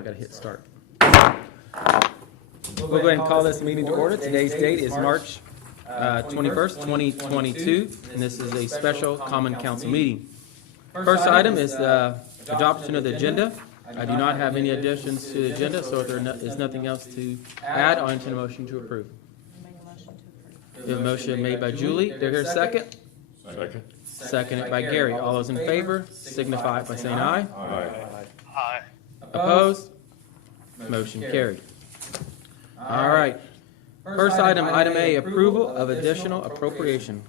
I got to hit start. We'll go ahead and call this meeting to order. Today's date is March 21st, 2022, and this is a special Common Council meeting. First item is the adoption of the agenda. I do not have any additions to the agenda, so if there is nothing else to add, I'll entertain a motion to approve. We have a motion made by Julie. Do I hear a second? Second. Seconded by Gary. All those in favor signify by saying aye. Aye. Aye. Opposed? Motion carried. All right. First item, item A, approval of additional appropriation.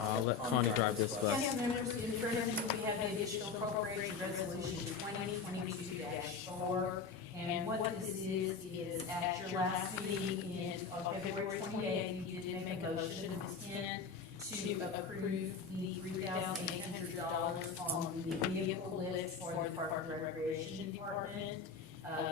I'll let Connie drive this bus. County members, in front of you, we have the additional appropriation resolution 2022-4. And what this is at your last meeting in February 28th, you did make a motion of this intent to approve the $3,800 on the vehicle lift for the Park and Recreation Department.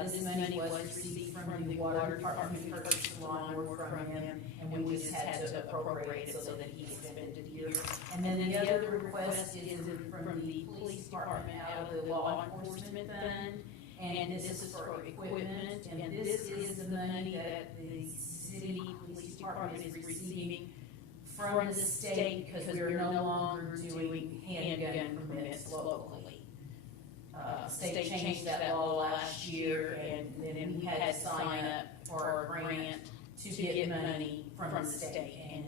This money was received from the Water Department. We purchased lawnmower from him, and we just had to appropriate it so that he expended it here. And then the other request is from the Police Department out of the Law Enforcement Fund. And this is for equipment, and this is the money that the city police department is receiving from the state because we're no longer doing handgun permits locally. State changed that law last year, and then we had to sign up for a grant to get money from the state, and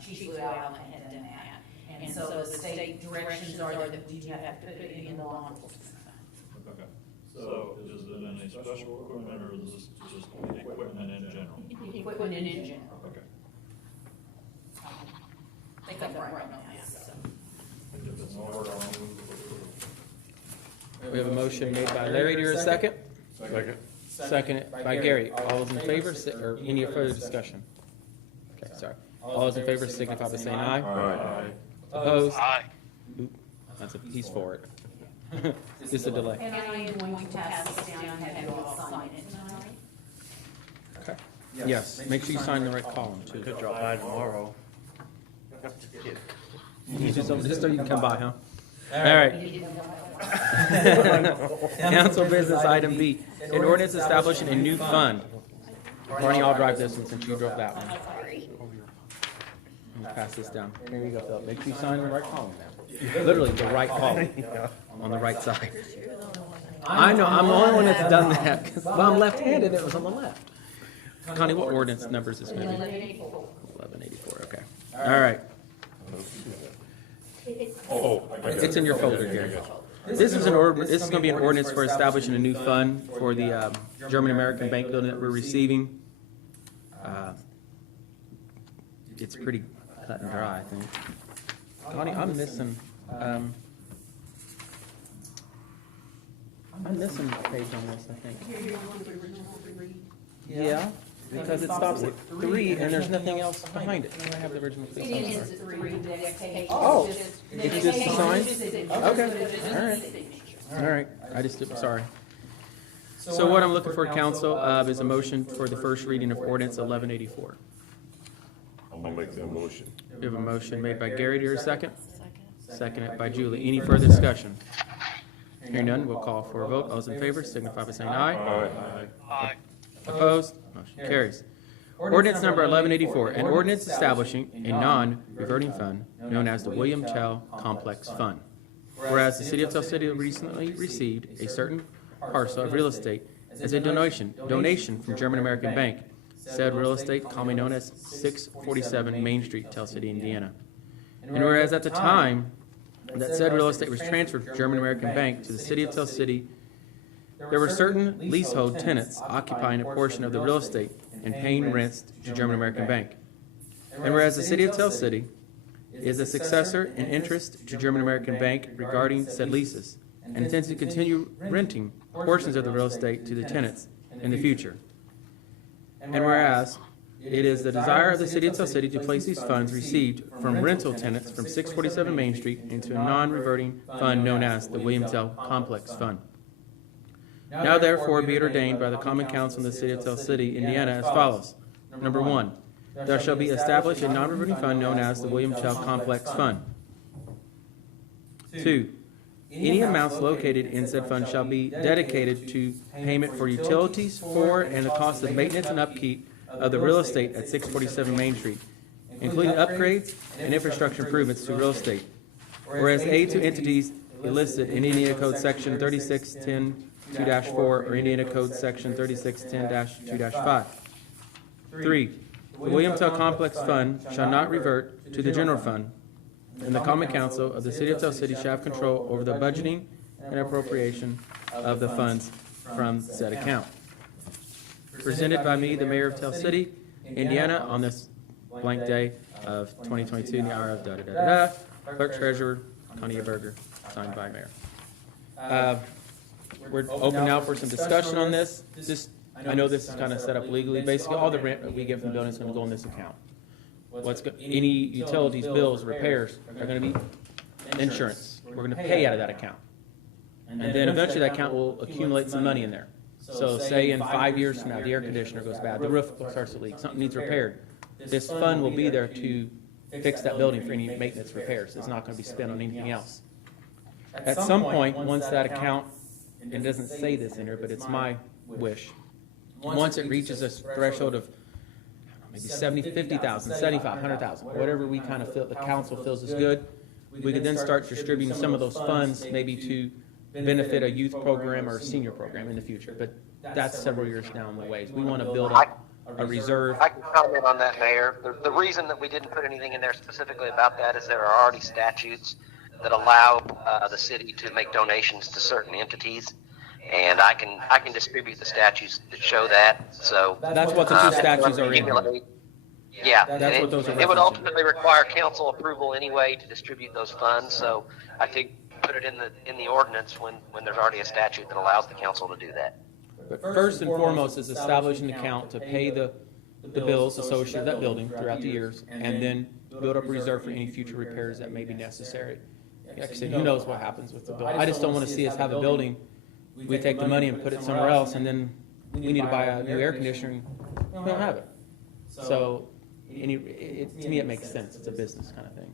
Chief Lou Allen had done that. And so the state directions are that we have to put it in the law enforcement fund. Okay. So is it any special equipment or is this just equipment in general? Equipment in general. Okay. I think I'm right now, so. If it's in order, I'll move. We have a motion made by Larry. Do you hear a second? Second. Seconded by Gary. All those in favor, or any further discussion? Okay, sorry. All those in favor signify by saying aye. Aye. Opposed? Aye. Oop, that's he's for it. Just a delay. And I am going to pass this down and have you all sign it tonight. Okay. Yes, make sure you sign the right column too. Could drop by tomorrow. Just so you can come by, huh? All right. Council business item B, an ordinance establishing a new fund. Barney, I'll drive this one since you drove that one. I'll pass this down. Here you go, Phil. Make sure you sign the right column now. Literally the right column on the right side. I know, I'm the only one that's done that. 'Cause, well, I'm left-handed, it was on the left. Connie, what ordinance number is this maybe? 1184, okay. All right. It's in your folder, Gary. This is going to be an ordinance for establishing a new fund for the German American Bank building that we're receiving. It's pretty cut and dry, I think. Connie, I'm missing a page on this, I think. Yeah, because it stops at 3 and there's nothing else behind it. I have the original piece. It is 3, the next page. Oh, it's just the sign? Okay, all right. Sorry. So what I'm looking for, council, is a motion for the first reading of ordinance 1184. I'm gonna make that motion. We have a motion made by Gary. Do you hear a second? Seconded by Julie. Any further discussion? Hearing none, we'll call for a vote. All those in favor signify by saying aye. Aye. Aye. Opposed? Motion carries. Ordinance number 1184, an ordinance establishing a non-reverting fund known as the William Tell Complex Fund. Whereas the City of Tell City recently received a certain parcel of real estate as a donation from German American Bank, said real estate commonly known as 647 Main Street, Tell City, Indiana. And whereas at the time that said real estate was transferred from German American Bank to the City of Tell City, there were certain leasehold tenants occupying a portion of the real estate and paying rents to German American Bank. And whereas the City of Tell City is a successor in interest to German American Bank regarding said leases and intends to continue renting portions of the real estate to the tenants in the future. And whereas it is the desire of the City of Tell City to place these funds received from rental tenants from 647 Main Street into a non-reverting fund known as the William Tell Complex Fund. Now therefore be it ordained by the Common Council in the City of Tell City, Indiana, as follows. Number 1, there shall be established a non-reverting fund known as the William Tell Complex Fund. 2, Any amounts located in said fund shall be dedicated to payment for utilities for and the cost of maintenance and upkeep of the real estate at 647 Main Street, including upgrades and infrastructure improvements to real estate. Whereas aid to entities listed in Indiana Code Section 3610-2-4 or Indiana Code Section 3610-2-5. 3. The William Tell Complex Fund shall not revert to the general fund, and the Common Council of the City of Tell City shall have control over the budgeting and appropriation of the funds from said account. Presented by me, the Mayor of Tell City, Indiana, on this blank day of 2022 in the hour of da-da-da-da-da. Clerk Treasurer, Connie Berger, signed by Mayor. We're open now for some discussion on this. I know this is kind of set up legally. Basically, all the rent that we get from the building is going to go in this account. Any utilities, bills, repairs are going to be insurance. We're going to pay out of that account. And then eventually that account will accumulate some money in there. So say in 5 years from now, the air conditioner goes bad, the roof starts to leak, something needs repaired. This fund will be there to fix that building for any maintenance repairs. It's not going to be spent on anything else. At some point, once that account, and it doesn't say this in here, but it's my wish, once it reaches a threshold of maybe 70, 50,000, 75, 100,000, whatever we kind of feel, the council feels is good, we could then start distributing some of those funds maybe to benefit a youth program or a senior program in the future. But that's several years down the way. We want to build up a reserve. I can comment on that, Mayor. The reason that we didn't put anything in there specifically about that is there are already statutes that allow the city to make donations to certain entities. And I can distribute the statutes that show that. So that's what the two statutes are in. Yeah, that's what those are. It would ultimately require council approval anyway to distribute those funds. So I think put it in the ordinance when there's already a statute that allows the council to do that. But first and foremost is establish an account to pay the bills associated with that building throughout the years, and then build up a reserve for any future repairs that may be necessary. Like I said, who knows what happens with the building. I just don't want to see us have a building, we take the money and put it somewhere else, and then we need to buy a new air conditioner, we don't have it. So to me it makes sense. It's a business kind of thing.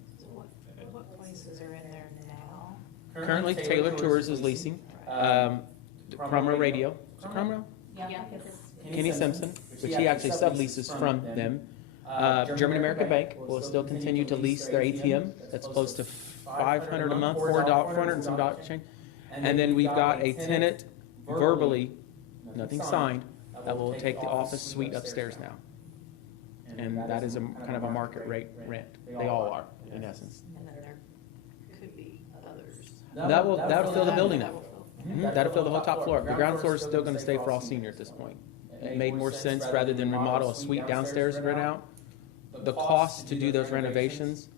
What places are in there now? Currently, Taylor Tours is leasing. Cromwell Radio. Is it Cromwell? Yeah. Kenny Simpson, which he actually subleases from them. German American Bank will still continue to lease their ATM. That's close to $500 a month, $400 and some dollars change. And then we've got a tenant verbally, nothing signed, that will take the office suite upstairs now. And that is a kind of a market rate rent. They all are, in essence. And then there could be others. That'll fill the building up. That'll fill the whole top floor. The ground floor is still going to stay for all senior at this point. It made more sense rather than remodel a suite downstairs and rent out. The cost to do those renovations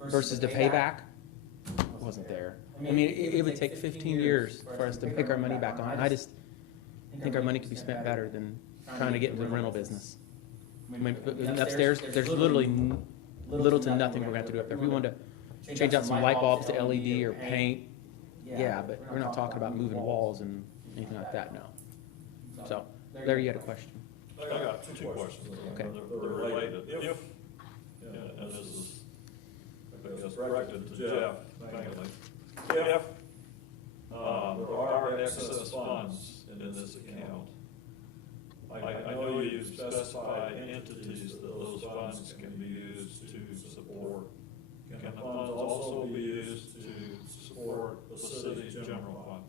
versus the payback wasn't there. I mean, it would take 15 years for us to make our money back on. I just think our money could be spent better than trying to get into the rental business. I mean, upstairs, there's literally little to nothing we're going to have to do up there. If we wanted to change out some light bulbs to LED or paint, yeah, but we're not talking about moving walls and anything like that, no. So, there you had a question. I got two questions. Okay. They're related. If, and this is, I guess, directed to Jeff, mainly. If there are excess funds in this account, I know you specified entities that those funds can be used to support. Can the funds also be used to support the city's general fund?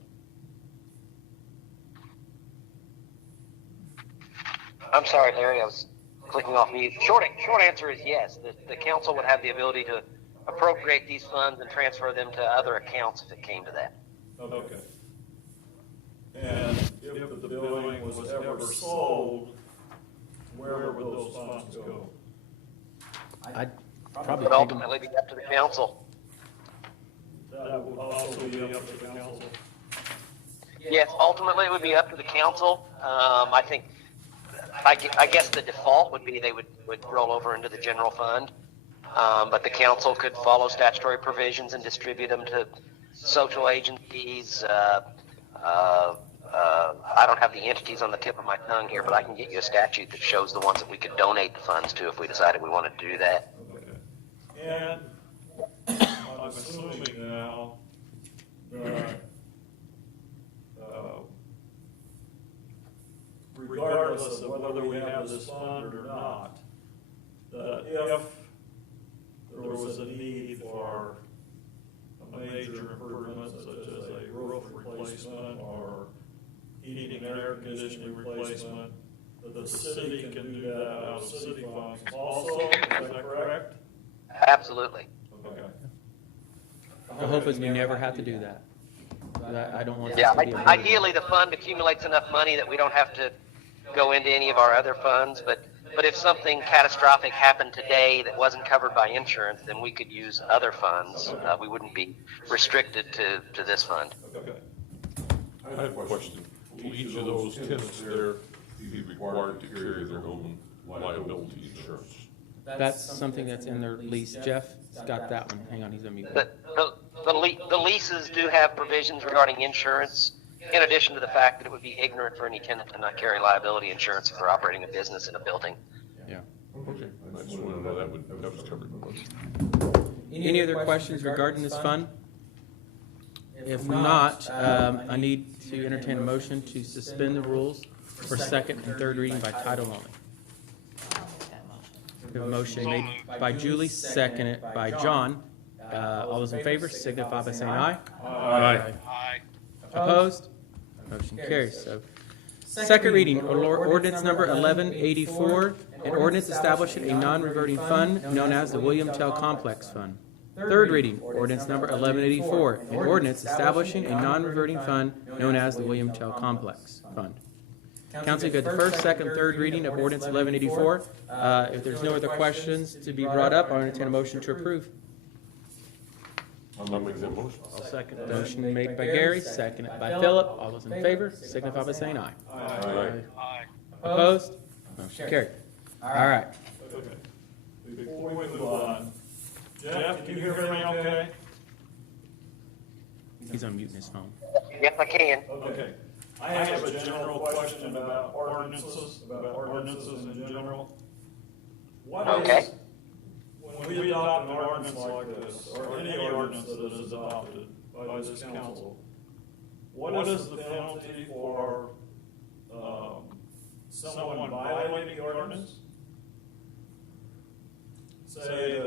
I'm sorry, Larry, I was clicking off mute. Short answer is yes. The council would have the ability to appropriate these funds and transfer them to other accounts if it came to that. Okay. And if the building was ever sold, where would those funds go? I'd It probably would take them. ultimately be up to the council. That would also be up to the council. Yes, ultimately it would be up to the council. I guess the default would be they would roll over into the general fund. But the council could follow statutory provisions and distribute them to social agencies. I don't have the entities on the tip of my tongue here, but I can get you a statute that shows the ones that we could donate the funds to if we decided we wanted to do that. Okay. And I'm assuming now regardless of whether we have this fund or not, that if there was a need for a major improvement such as a roof replacement or heating and air conditioning replacement, that the city can do that out of city funds also, is that correct? Absolutely. Okay. The hope is we never have to do that. I don't want this Yeah, to be a burden. ideally the fund accumulates enough money that we don't have to go into any of our other funds, but if something catastrophic happened today that wasn't covered by insurance, then we could use other funds. We wouldn't be restricted to this fund. Okay. I have a question. Will each of those tenants there be required to carry their own liability insurance? That's something that's in their lease. Jeff's got that one. Hang on, he's on mute. The leases do have provisions regarding insurance, in addition to the fact that it would be ignorant for any tenant to not carry liability insurance if they're operating a business in a building. Yeah. Okay, I just wanted to know that was covered. Any other questions regarding this fund? If not, I need to entertain a motion to suspend the rules for second and third reading by title only. We have a motion made by Julie, seconded by John. All those in favor signify by saying aye. Aye. Opposed? Motion carries. So, second reading, ordinance number 1184, an ordinance establishing a non-reverting fund known as the William Tell Complex Fund. Third reading, ordinance number 1184, an ordinance establishing a non-reverting fund known as the William Tell Complex Fund. Council, you got the first, second, third reading of ordinance 1184. If there's no other questions to be brought up, I'll entertain a motion to approve. I'll make that motion. I'll second. Motion made by Gary, seconded by Philip. All those in favor signify by saying aye. Aye. Opposed? Motion carried. All right. Okay. Before we move on, Jeff, can you hear me okay? He's on mute in his phone. Yes, I can. Okay. I have a general question about ordinances in general. What is, when we adopt an ordinance like this, or any ordinance that is adopted by this council, what is the penalty for someone violating the ordinance? Say,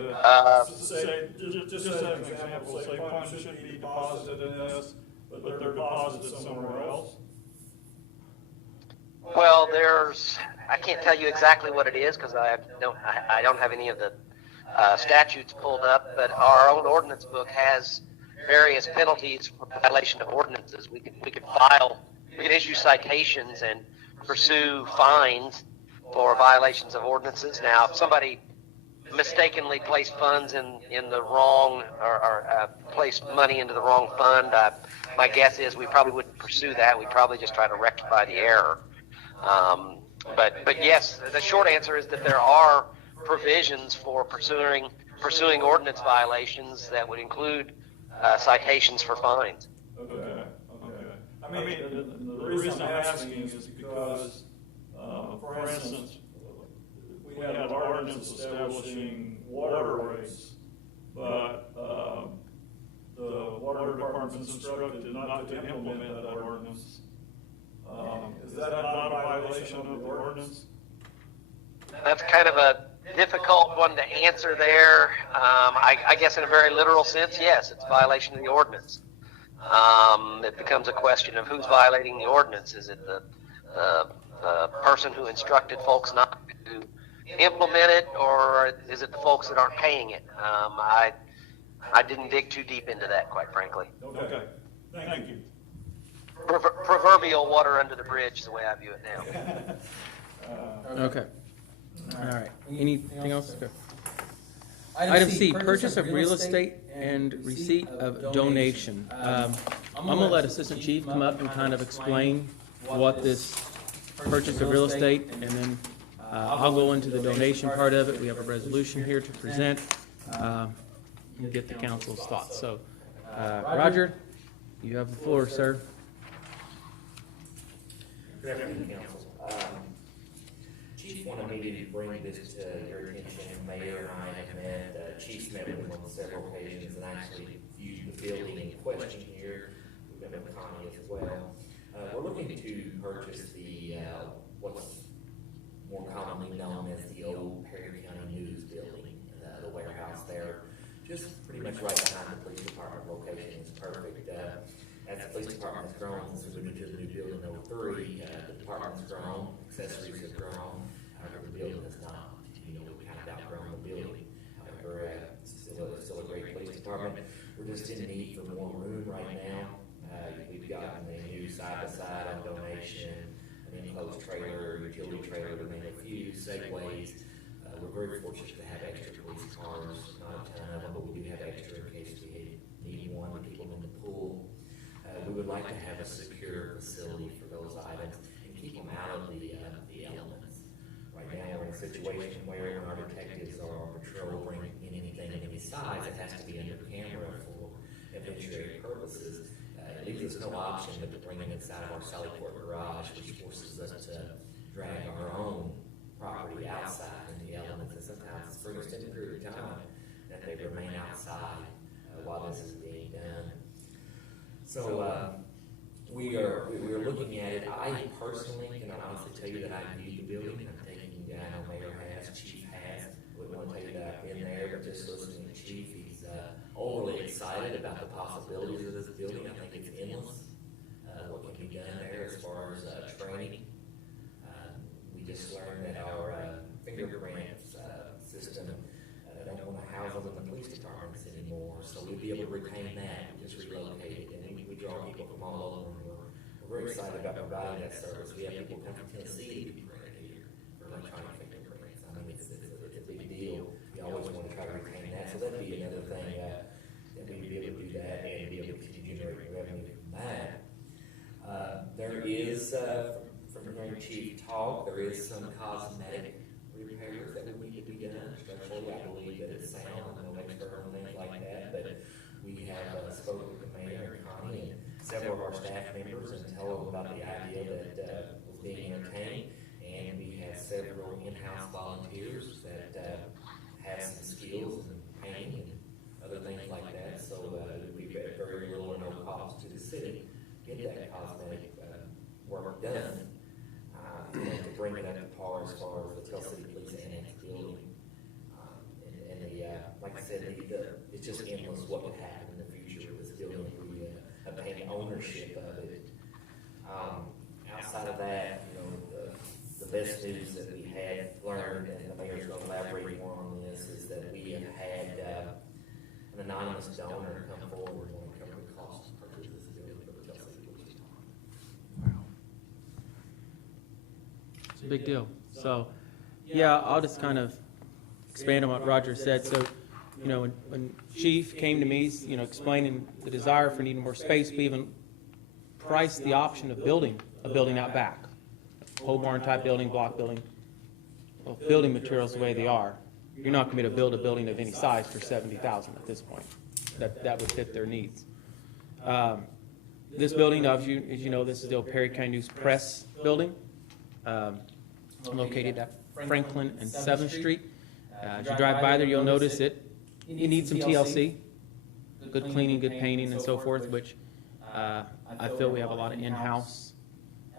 just as an example, say funds should be deposited in this, but they're deposited somewhere else. Well, I can't tell you exactly what it is because I don't have any of the statutes pulled up, but our own ordinance book has various penalties for violation of ordinances. We could issue citations and pursue fines for violations of ordinances. Now, if somebody mistakenly placed funds in the wrong or placed money into the wrong fund, my guess is we probably wouldn't pursue that. We'd probably just try to rectify the error. But yes, the short answer is that there are provisions for pursuing ordinance violations that would include citations for fines. Okay. I mean, the reason I'm asking is because, for instance, we had an ordinance establishing water rates, but the water department's instructed not to implement that ordinance. Is that not a violation of the ordinance? That's kind of a difficult one to answer there. I guess in a very literal sense, yes, it's a violation of the ordinance. It becomes a question of who's violating the ordinance. Is it the person who instructed folks not to implement it, or is it the folks that aren't paying it? I didn't dig too deep into that, quite frankly. Okay, thank you. Proverbial water under the bridge is the way I view it now. Okay. All right. Anything else? Go. Item C, purchase of real estate and receipt of donation. I'm going to let Assistant Chief come up and kind of explain what this purchase of real estate, and then I'll go into the donation part of it. We have a resolution here to present and get the council's thoughts. So, Roger, you have the floor, sir. Good afternoon, council. Chief wanted me to bring this to your attention. Mayor and I have met, Chief met with him on several occasions and actually view the building in question here. We've been with Connie as well. We're looking to purchase the, what's more commonly known as the old Perry County News Building, the warehouse there. Just pretty much right behind the police department. Location is perfect. As the police department has grown since we moved to the new building in 03, the department's grown, accessories have grown, however, the building has not. You know, we kind of outgrown the building. However, still a great police department. We're just in need for more room right now. We've gotten a new side-by-side on donation, an enclosed trailer, utility trailer, to name a few, segways. We're very fortunate to have extra police cars, not a ton of them, but we do have extra in case we need one to keep them in the pool. We would like to have a secure facility for those items and keep them out of the elements. Right now, we're in a situation where when our detectives are on patrol bringing in anything of any size, it has to be under camera for evidentiary purposes. It leaves us no option but to bring it inside of our Sally Port garage, which forces us to drag our own property outside in the elements, and sometimes for an extended period of time that they remain outside while this is being done. So we're looking at it. I personally can honestly tell you that I view the building. I'm taking, I know Mayor has, Chief has. I wouldn't want to tell you that I've been there, but just listening to Chief, he's overly excited about the possibilities of this building. I think it's endless. What can be done there as far as training. We just learned that our fingerprint system don't want to house them in the police departments anymore, so we'll be able to retain that. We just relocated, and we draw people from all over, and we're very excited about providing that service. We have people come from Tennessee to be printed here for electronic fingerprints. I mean, it's a big deal. We always want to try to retain that, so that'd be another thing that we'd be able to do that and be able to continue generating revenue from that. There is, from hearing Chief talk, there is some cosmetic repairs that would need to be done. Structurally, I believe that it's sound. I'm no expert on things like that, but we have spoken with the mayor and Connie and several of our staff members and tell them about the idea that was being entertained. And we have several in-house volunteers that have some skills in painting and other things like that. So it would be very little or no cost to the city get that cosmetic work done. To bring it up to par as far as the Tell City Police Annex building. Like I said, it's just endless what would happen in the future with this building if we obtain ownership of it. Outside of that, you know, the best news that we had learned, and the mayor's going to elaborate more on this, is that we have had an anonymous donor come forward and want to cover the cost of purchase this building for the Tell City Police Department. It's a big deal. So, yeah, I'll just kind of expand on what Roger said. So, you know, when Chief came to me, you know, explaining the desire for needing more space, we even priced the option of building a building out back, pole barn type building, block building. Well, building materials the way they are, you're not going to be able to build a building of any size for $70,000 at this point. That would fit their needs. This building, as you know, this is the old Perry County News Press building, located at Franklin and 7th Street. As you drive by there, you'll notice it needs some TLC, good cleaning, good painting, and so forth, which I feel we have a lot of in-house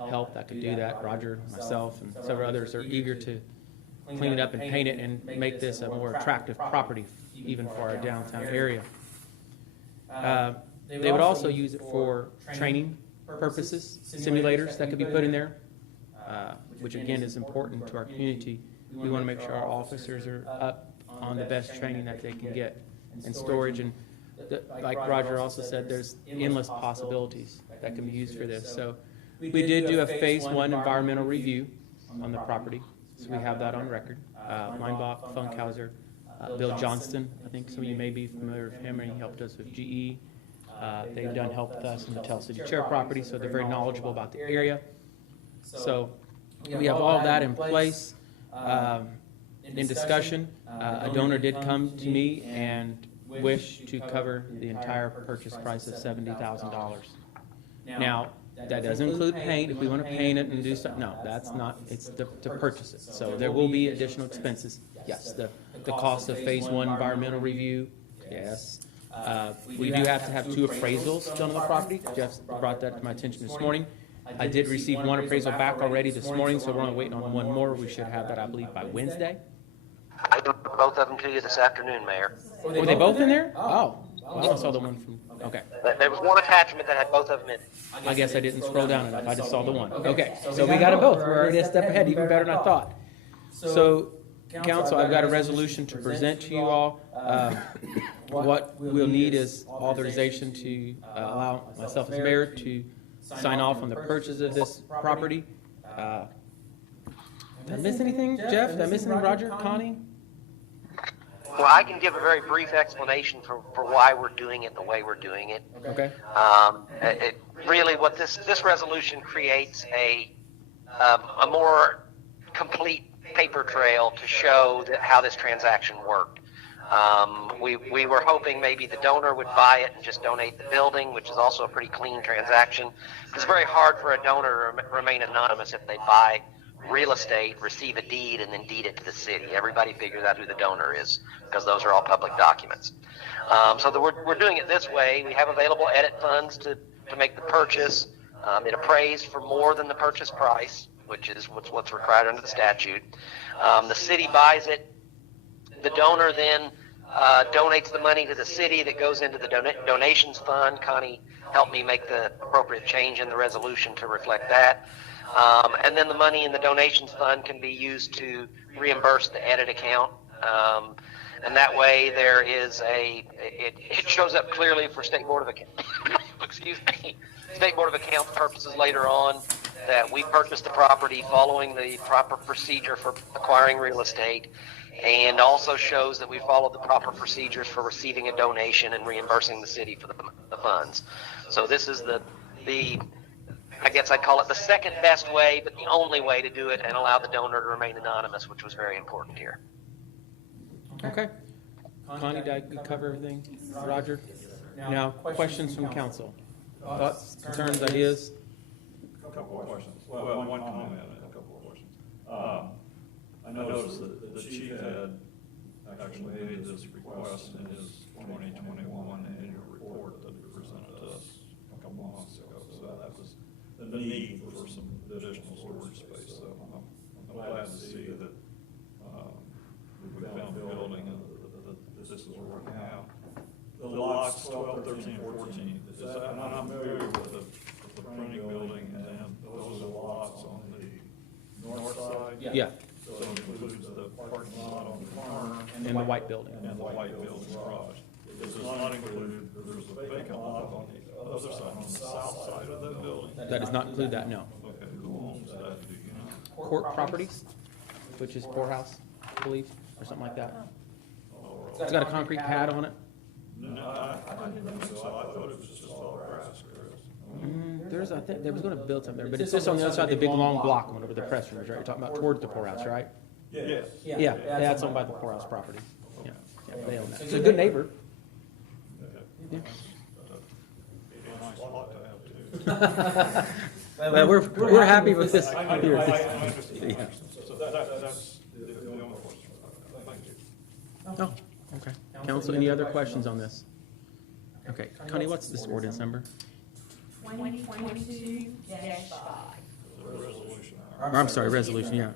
help that could do that. Roger, myself, and several others are eager to clean it up and paint it and make this a more attractive property, even for our downtown area. They would also use it for training purposes, simulators that could be put in there, which again is important to our community. We want to make sure our officers are up on the best training that they can get, and storage. And like Roger also said, there's endless possibilities that can be used for this. So we did do a phase 1 environmental review on the property, so we have that on record. Leinbach, Funkhauser, Bill Johnston, I think some of you may be familiar with him, and he helped us with GE. They've helped us in the Tell City Chair property, so they're very knowledgeable about the area. So we have all of that in place. In discussion, a donor did come to me and wish to cover the entire purchase price of $70,000. Now, that doesn't include paint. If we want to paint it and do something, no, that's not. It's to purchase it. So there will be additional expenses. Yes, the cost of phase 1 environmental review. Yes, We do have to have 2 appraisals done on the property. Jeff brought that to my attention this morning. I did receive 1 appraisal back already this morning, so we're only waiting on 1 more. We should have that, I believe, by Wednesday. I can put both of them to you this afternoon, Mayor. Were they both in there? Oh, well, I only saw the one from, okay. There was 1 attachment that had both of them in. I guess I didn't scroll down enough. I just saw the one. Okay, so we got them both. We're already a step ahead, even better than I thought. So, council, I've got a resolution to present to you all. What we'll need is authorization to allow myself as mayor to sign off on the purchase of this property. Did I miss anything, Jeff? Did I miss anything, Roger, Connie? Well, I can give a very brief explanation for why we're doing it the way we're doing it. Okay. Really, what this resolution creates a more complete paper trail to show how this transaction worked. We were hoping maybe the donor would buy it and just donate the building, which is also a pretty clean transaction. It's very hard for a donor to remain anonymous if they buy real estate, receive a deed, and then deed it to the city. Everybody figures out who the donor is because those are all public documents. So we're doing it this way. We have available edit funds to make the purchase. It appraised for more than the purchase price, which is what's required under the statute. The city buys it. The donor then donates the money to the city that goes into the donations fund. Connie helped me make the appropriate change in the resolution to reflect that. And then the money in the donations fund can be used to reimburse the edit account. And that way there is it shows up clearly for State Board of State Board of Accounts purposes later on that we purchased the property following the proper procedure for acquiring real estate, and also shows that we followed the proper procedures for receiving a donation and reimbursing the city for the funds. So this is the I guess I'd call it the second best way, but the only way to do it and allow the donor to remain anonymous, which was very important here. Okay. Connie, did I cover everything? Roger? Now, questions from council? Thoughts, concerns, ideas? A couple of questions. Well, 1 comment and a couple of questions. I noticed that the chief had actually made this request in his 2021 annual report that he presented to us a couple of months ago. So that was the need for some additional storage space. So I'm glad to see that we found a building and that this is working out. The lots 12, 13, 14, is that, and I'm familiar with the printing building, and those are lots on the north side. Yeah. So it includes the parking lot on the corner And the white building. and the white building garage. It does not include, there's a vacant lot on the other side, on the south side of that building. That does not include that, no. Okay, who owns that, do you know? Court Properties, which is courthouse, I believe, or something like that. It's got a concrete pad on it. No, I didn't think so. I thought it was just all grass, Chris. I think, they was gonna build something there, but it's just on the other side of the big long block one over the press rooms, right? You're talking about towards the poorhouse, right? Yes. Yeah, that's owned by the poorhouse property. Yeah, they own that. It's a good neighbor. Yeah. A nice lot to have too. Well, we're happy with this. I understand. Yeah. So that's the only question. Thank you. Oh, okay. Council, any other questions on this? Okay, Connie, what's this ordinance number? 2022-5. Resolution. Or, I'm sorry, resolution, yeah.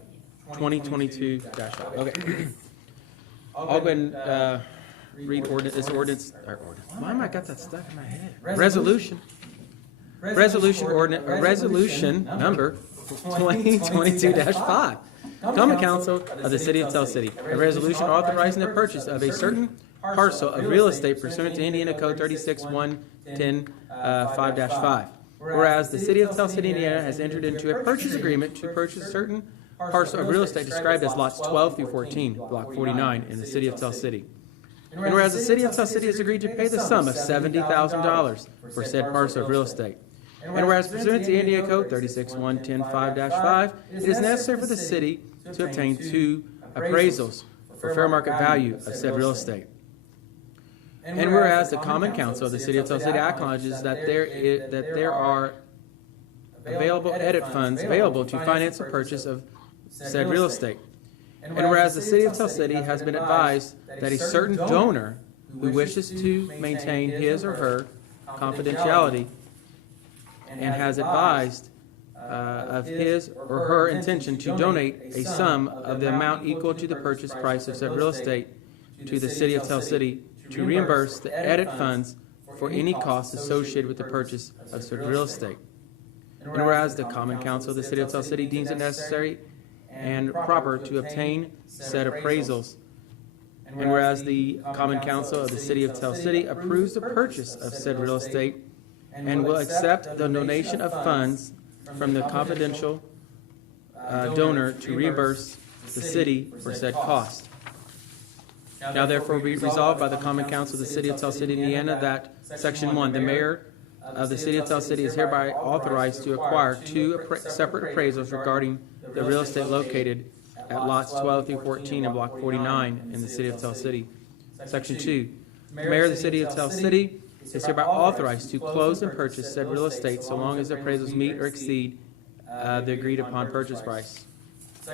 2022-5, okay. I'll go ahead and read this ordinance, why am I got that stuck in my head? Resolution number 2022-5. Common Council of the City of Tell City, a resolution authorizing the purchase of a certain parcel of real estate pursuant to Indiana Code 36-110-5-5. Whereas the City of Tell City, Indiana has entered into a purchase agreement to purchase certain parcel of real estate described as lots 12 through 14, block 49 in the City of Tell City. And whereas the City of Tell City has agreed to pay the sum of $70,000 for said parcel of real estate. And whereas pursuant to Indiana Code 36-110-5-5, it is necessary for the city to obtain 2 appraisals for fair market value of said real estate. And whereas the Common Council of the City of Tell City acknowledges that there are available edit funds available to finance the purchase of said real estate. And whereas the City of Tell City has been advised that a certain donor who wishes to maintain his or her confidentiality and has advised of his or her intention to donate a sum of the amount equal to the purchase price of said real estate to the City of Tell City to reimburse the edit funds for any costs associated with the purchase of said real estate. And whereas the Common Council of the City of Tell City deems it necessary and proper to obtain said appraisals, and whereas the Common Council of the City of Tell City approves the purchase of said real estate and will accept the donation of funds from the confidential donor to reimburse the city for said cost. Now therefore be resolved by the Common Council of the City of Tell City, Indiana, that Section 1, the mayor of the City of Tell City is hereby authorized to acquire two separate appraisals regarding the real estate located at lots 12 through 14 and block 49 in the City of Tell City. Section 2, the mayor of the City of Tell City is hereby authorized to close and purchase said real estate so long as the appraisals meet or exceed the agreed upon purchase price.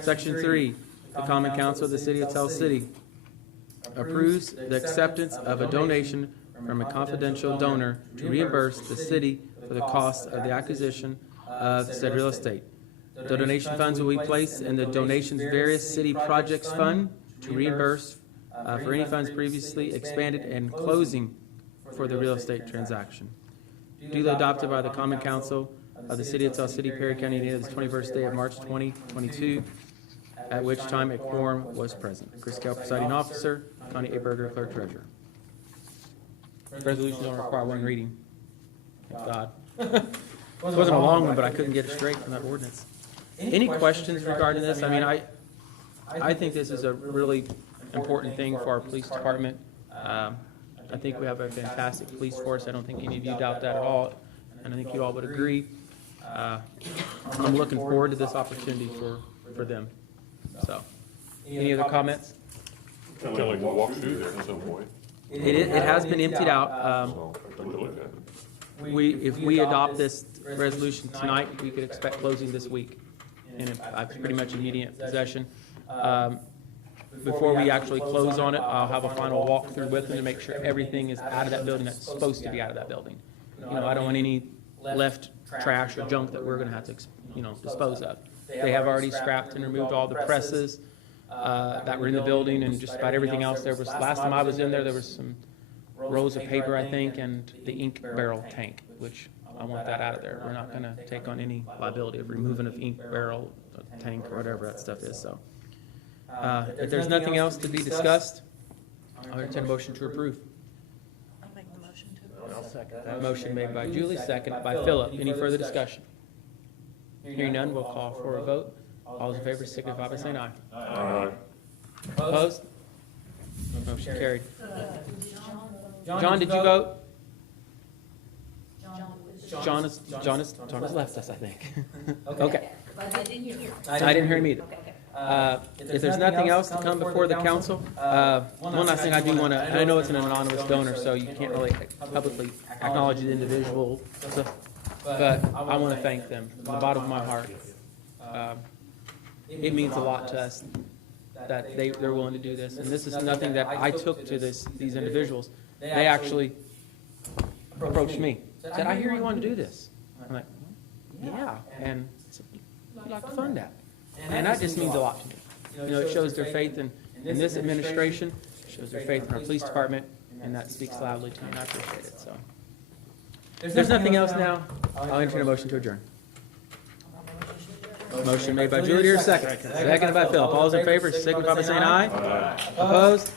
Section 3, the Common Council of the City of Tell City approves the acceptance of a donation from a confidential donor to reimburse the city for the cost of the acquisition of said real estate. The donation funds will be placed in the donation's various city projects fund to reimburse for any funds previously expanded and closing for the real estate transaction. Duly adopted by the Common Council of the City of Tell City, Perry County, Indiana, the 21st day of March 2022, at which time a quorum was present. Chris Kell, presiding officer. Connie A. Berger, clerk treasurer. Resolution don't require one reading. Thank God. It wasn't a long one, but I couldn't get it straight from that ordinance. Any questions regarding this? I mean, I think this is a really important thing for our police department. I think we have a fantastic police force. I don't think any of you doubt that at all, and I think you all would agree. I'm looking forward to this opportunity for them. So, any other comments? Kind of like to walk through there at some point. It has been emptied out. So, I would look at it. If we adopt this resolution tonight, we could expect closing this week, and pretty much immediate possession. Before we actually close on it, I'll have a final walkthrough with them to make sure everything is out of that building that's supposed to be out of that building. I don't want any left trash or junk that we're going to have to, dispose of. They have already scrapped and removed all the presses that were in the building and just about everything else. Last time I was in there, there was some rolls of paper, I think, and the ink barrel tank, which I want that out of there. We're not going to take on any liability of removing an ink barrel, tank, or whatever that stuff is. So, if there's nothing else to be discussed, I'll entertain a motion to approve. I'll make the motion to. I'll second that. Motion made by Julie, second by Philip. Any further discussion? Hearing none, we'll call for a vote. All those in favor signify by saying aye. Aye. Opposed? Motion carried. John, did you vote? John has left us, I think. Okay. But I didn't hear. I didn't hear him either. Okay. If there's nothing else to come before the council, one last thing I do want to, and I know it's an anonymous donor, so you can't really publicly acknowledge the individual, but I want to thank them from the bottom of my heart. It means a lot to us that they're willing to do this, and this is nothing that I took to these individuals. They actually approached me, said, "I hear you want to do this." I'm like, "Yeah," and I'd like to fund that. And that just means a lot to me. It shows their faith in this administration, shows their faith in our police department, and that speaks loudly to me, and I appreciate it. So, if there's nothing else now, I'll entertain a motion to adjourn. Motion made by Julie, here, second. Seconded by Philip. All those in favor, signify by saying aye. Opposed?